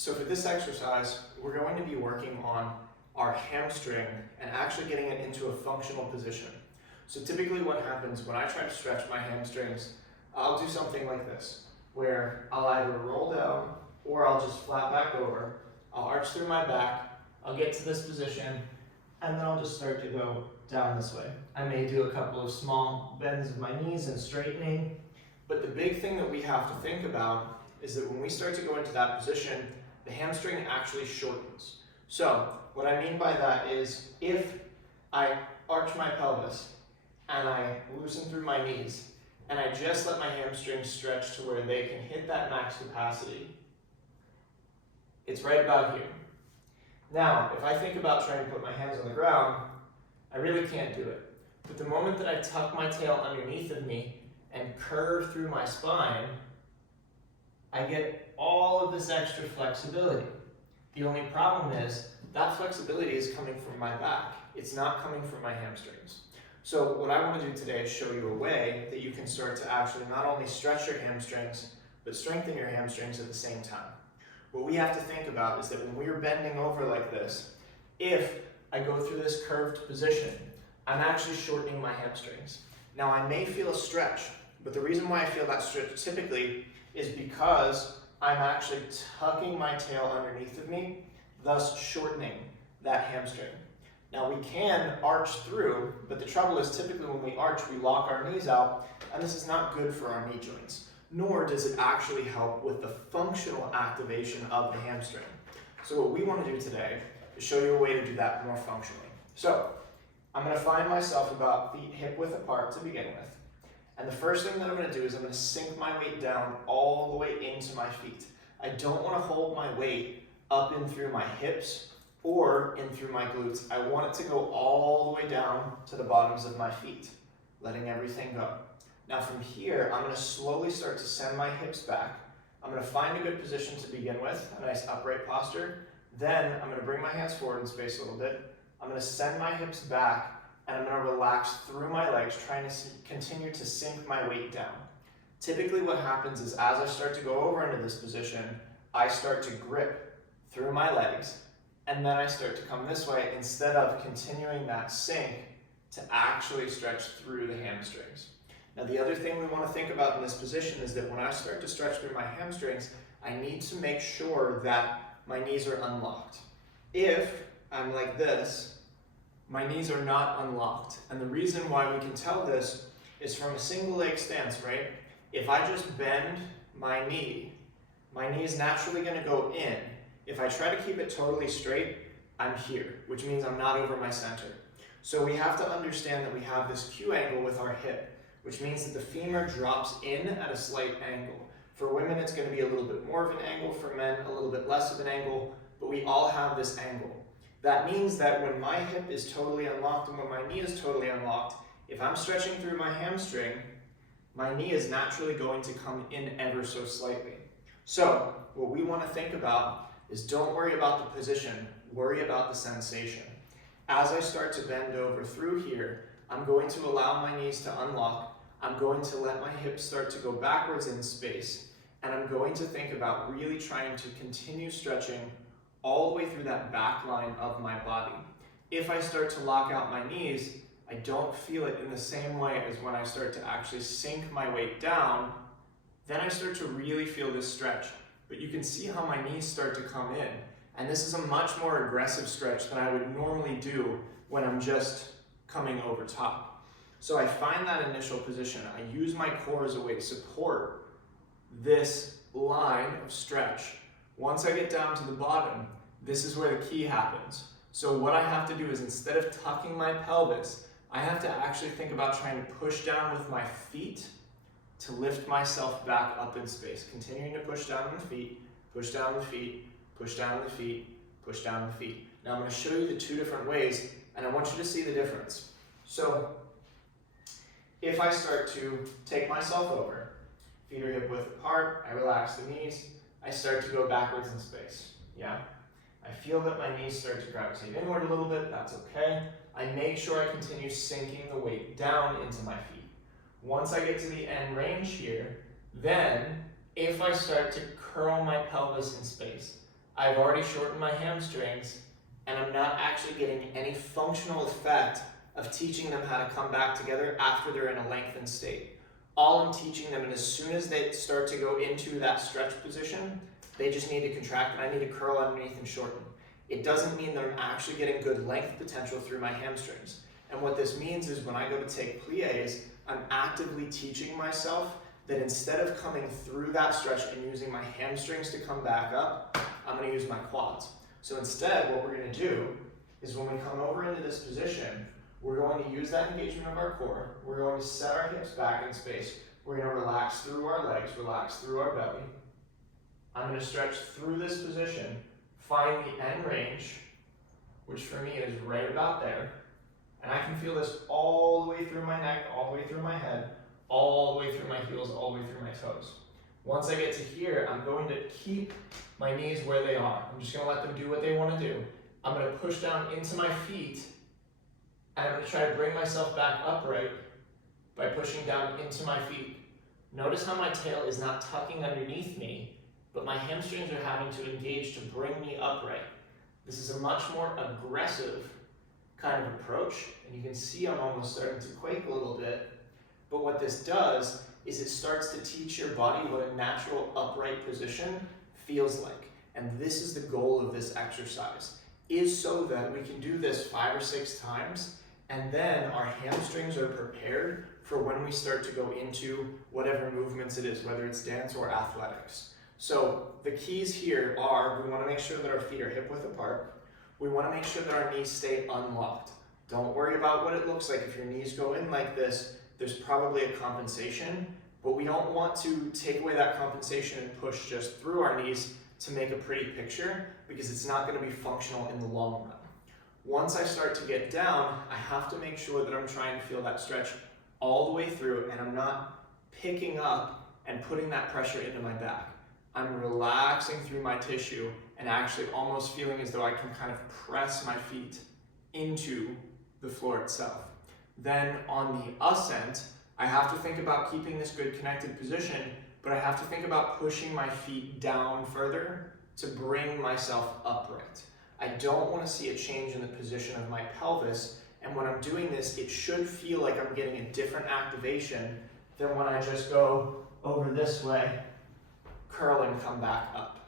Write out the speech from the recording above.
So for this exercise, we're going to be working on our hamstring and actually getting it into a functional position. So typically what happens when I try to stretch my hamstrings, I'll do something like this, where I'll either roll down or I'll just flat back over. I'll arch through my back, I'll get to this position, and then I'll just start to go down this way. I may do a couple of small bends of my knees and straightening, but the big thing that we have to think about is that when we start to go into that position, the hamstring actually shortens. So what I mean by that is if I arch my pelvis and I loosen through my knees and I just let my hamstrings stretch to where they can hit that max capacity, it's right about here. Now, if I think about trying to put my hands on the ground, I really can't do it. But the moment that I tuck my tail underneath of me and curve through my spine, I get all of this extra flexibility. The only problem is that flexibility is coming from my back. It's not coming from my hamstrings. So what I want to do today is show you a way that you can start to actually not only stretch your hamstrings, but strengthen your hamstrings at the same time. What we have to think about is that when we're bending over like this, if I go through this curved position, I'm actually shortening my hamstrings. Now I may feel a stretch, but the reason why I feel that stretch typically is because I'm actually tucking my tail underneath of me, thus shortening that hamstring. Now we can arch through, but the trouble is typically when we arch, we lock our knees out, and this is not good for our knee joints, nor does it actually help with the functional activation of the hamstring. So what we want to do today is show you a way to do that more functionally. So I'm going to find myself about feet hip width apart to begin with. And the first thing that I'm going to do is I'm going to sink my weight down all the way into my feet. I don't want to hold my weight up in through my hips or in through my glutes. I want it to go all the way down to the bottoms of my feet, letting everything go. Now from here, I'm going to slowly start to send my hips back. I'm going to find a good position to begin with, a nice upright posture. Then I'm going to bring my hands forward in space a little bit. I'm going to send my hips back, and I'm going to relax through my legs, trying to continue to sink my weight down. Typically what happens is as I start to go over into this position, I start to grip through my legs, and then I start to come this way instead of continuing that sink to actually stretch through the hamstrings. Now the other thing we want to think about in this position is that when I start to stretch through my hamstrings, I need to make sure that my knees are unlocked. If I'm like this, my knees are not unlocked. And the reason why we can tell this is from a single leg stance, right? If I just bend my knee is naturally going to go in. If I try to keep it totally straight, I'm here, which means I'm not over my center. So we have to understand that we have this Q angle with our hip, which means that the femur drops in at a slight angle. For women, it's going to be a little bit more of an angle. For men, a little bit less of an angle, but we all have this angle. That means that when my hip is totally unlocked and when my knee is totally unlocked, if I'm stretching through my hamstring, my knee is naturally going to come in ever so slightly. So what we want to think about is don't worry about the position, worry about the sensation. As I start to bend over through here, I'm going to allow my knees to unlock. I'm going to let my hips start to go backwards in space, and I'm going to think about really trying to continue stretching all the way through that back line of my body. If I start to lock out my knees, I don't feel it in the same way as when I start to actually sink my weight down. Then I start to really feel this stretch. But you can see how my knees start to come in. And this is a much more aggressive stretch than I would normally do when I'm just coming over top. So I find that initial position. I use my core as a way to support this line of stretch. Once I get down to the bottom, this is where the key happens. So what I have to do is instead of tucking my pelvis, I have to actually think about trying to push down with my feet to lift myself back up in space. Continuing to push down on the feet, push down the feet, push down the feet, push down the feet. Now I'm going to show you the two different ways, and I want you to see the difference. So if I start to take myself over, feet are hip width apart, I relax the knees, I start to go backwards in space, yeah? I feel that my knees start to gravitate inward a little bit, that's okay. I make sure I continue sinking the weight down into my feet. Once I get to the end range here, then if I start to curl my pelvis in space, I've already shortened my hamstrings, and I'm not actually getting any functional effect of teaching them how to come back together after they're in a lengthened state. All I'm teaching them, and as soon as they start to go into that stretch position, they just need to contract, and I need to curl underneath and shorten. It doesn't mean that I'm actually getting good length potential through my hamstrings. And what this means is when I go to take pliés, I'm actively teaching myself that instead of coming through that stretch and using my hamstrings to come back up, I'm going to use my quads. So instead, what we're going to do is when we come over into this position, we're going to use that engagement of our core. We're going to set our hips back in space. We're going to relax through our legs, relax through our belly. I'm going to stretch through this position, find the end range, which for me is right about there. And I can feel this all the way through my neck, all the way through my head, all the way through my heels, all the way through my toes. Once I get to here, I'm going to keep my knees where they are. I'm just going to let them do what they want to do. I'm going to push down into my feet, and I'm going to try to bring myself back upright by pushing down into my feet. Notice how my tail is not tucking underneath me, but my hamstrings are having to engage to bring me upright. This is a much more aggressive kind of approach, and you can see I'm almost starting to quake a little bit. But what this does is it starts to teach your body what a natural upright position feels like. And this is the goal of this exercise, is so that we can do this 5 or 6 times, and then our hamstrings are prepared for when we start to go into whatever movements it is, whether it's dance or athletics. So the keys here are, we want to make sure that our feet are hip width apart. We want to make sure that our knees stay unlocked. Don't worry about what it looks like. If your knees go in like this, there's probably a compensation, but we don't want to take away that compensation and push just through our knees to make a pretty picture, because it's not going to be functional in the long run. Once I start to get down, I have to make sure that I'm trying to feel that stretch all the way through, and I'm not picking up and putting that pressure into my back. I'm relaxing through my tissue and actually almost feeling as though I can kind of press my feet into the floor itself. Then on the ascent, I have to think about keeping this good connected position, but I have to think about pushing my feet down further to bring myself upright. I don't want to see a change in the position of my pelvis, and when I'm doing this, it should feel like I'm getting a different activation than when I just go over this way, curl and come back up.